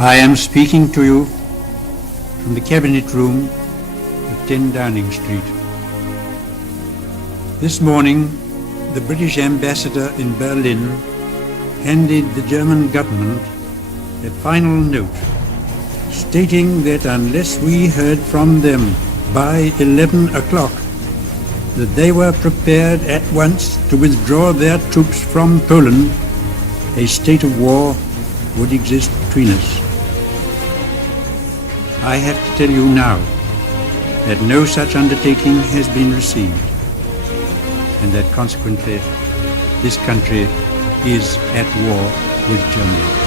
I am speaking to you from the Cabinet Room at 10 Downing Street. This morning, the British ambassador in Berlin handed the German government a final note stating that unless we heard from them by 11 o'clock, that they were prepared at once to withdraw their troops from Poland, a state of war would exist between us. I have to tell you now that no such undertaking has been received, and that consequently this country is at war with Germany.